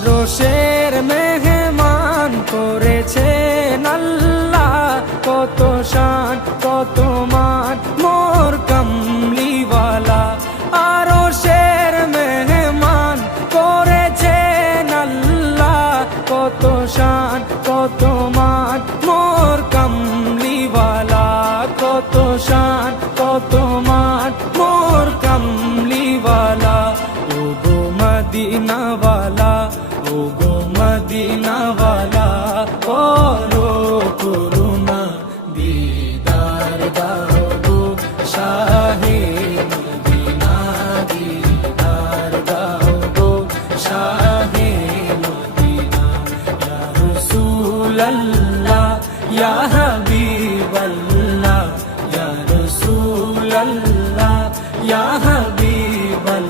আরশের মেহমান করেছেন আল্লাহ, কত শান কত মান মোর কামলিওয়ালা। আরশের মেহমান করেছেন আল্লাহ, কত শান কত মান মোর কামলিওয়ালা, কত শান কত মান মোর কামলিওয়ালা। ও গো মদিনাওয়ালা, ও গো মদিনাওয়ালা।